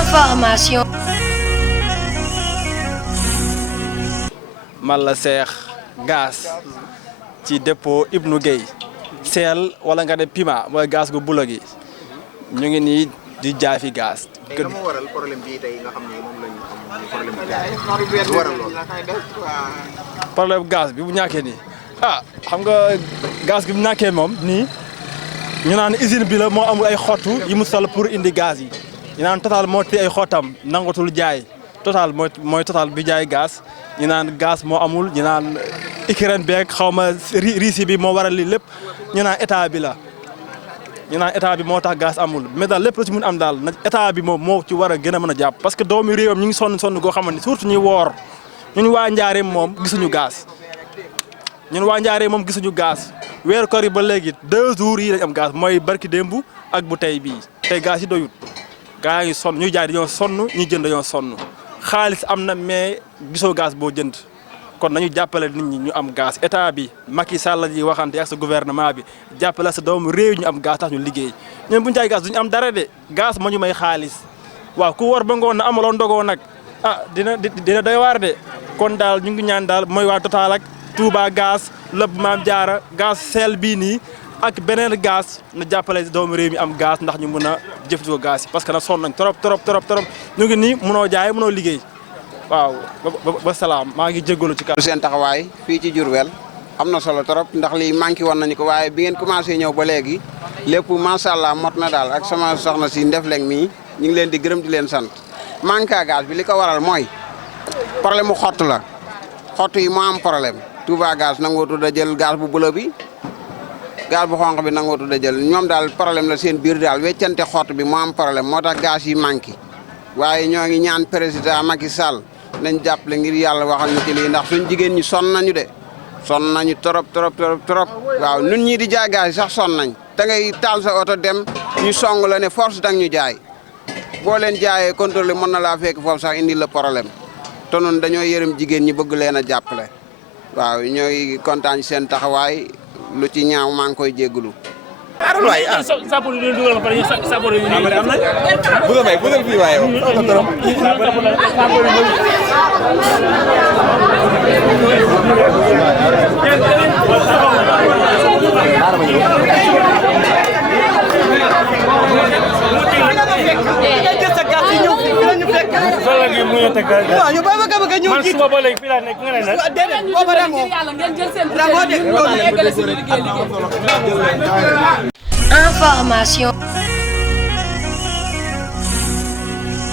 Information. man la Cheikh gaz ci dépôt Ibnou Gueye seel wala nga dem Pima mooy gaz gu bulo gi ñu ngi nii di jaay fi gaz. tey dama waral problème bii tey nga xam ne moom lañu am problème bu gaz lu waral lool. problème gaz bi bu ñàkkee nii xam nga gaz gi bu ñàkkee moom nii ñu naan usine bi la moo amul ay xottu yi mu sol pour indi gaz yi ñu naan Total moo téye ay xottam nangatul jaay Total mooy Total bi jaay gaz ñu naan gaz moo amul ñu naan Ukraine beeg xaw ma Russie bi moo waral lii lépp ñu naan état bi la ñu naan état bi moo tax gaz amul mais daal lépp la ci mun am daal nag état bi moom moo ci war a gën a mën a jàpp parce que doomu réewam ñu ngi sonn goo xamante ni surtout ñuy woor ñun waa Njaareem moom gisuñu gaz weeru koor yi ba léegi 2 jours yi lañ am gaz mooy barki démb ak bu tey bii tey gaz yi doyut gaa yi sonn ñuy jaay dañoo sonn ñuy jënd dañoo sonn xaalis am na mais gisoo gaz boo jënd kon nañu jàppale nit ñi ñu am gaz état bi Macky Sall ji waxante ak sa gouvernement bi jàppale sa doomu réew ñu am gaz tax ñu liggéey ñun bu ñu jaay gaz duñu am dara de gaz ma ñu may xaalis waaw ku war ba ngoon na amaloo ndogoo nag dina doy waar de kon daal ñu ngi ñaan daal mooy waa Total ak Touba gaz lëb Maam Jaara gaz seel bii nii ak beneen gaz na jàppale doomu réew mi am gaz ndax ñu mën a jëfandikoo gaz yi parce que nag sonn nañ trop ñu ngi nii mënoo jaay mënoo liggéey waaw ba salaam maa ngi jégalu ci kàddu seen taxawaay fii ci Diourbel am na solo trop ndax lii manqué woon nañu ko waaye bi ngeen commencé ñëw ba léegi lépp macha allah mot na daal ak sama soxna si Ndefleng mii ñu ngi leen di gërëm di leen sant manque à gaz bi li ko waral mooy problème mu xott la xott yi moo am problème Touba gaz nangootu da jël gaz bu bulo bi gaz bu xonq bi nangootu da jël ñoom daal problème la seen biir daal weccante xott bi moo am problème moo tax gaz yi manqué waaye ñoo ngi ñaan président Macky Sall nañ jàppale ngir yàlla waxal ñu ci lii ndax suñ jigéen ñi sonn nañu de sonn nañu trop waaw ñun ñii di jaay gaz yi sax sonn nañ da ngay taal sa oto dem ñu song la ne force dang ñu jaay boo leen jaayee contrôle mën na laa fekk foofu sax indi la problème te noonu dañoo yërëm jigéen ñi bëgg leen a jàppale waaw ñooy kontaan ci seen taxawaay lu ci ñaaw maa ngi koy jégalu. waay sapeur yi dugal ba pare sapeur yi am na bëgg fii waaye Information.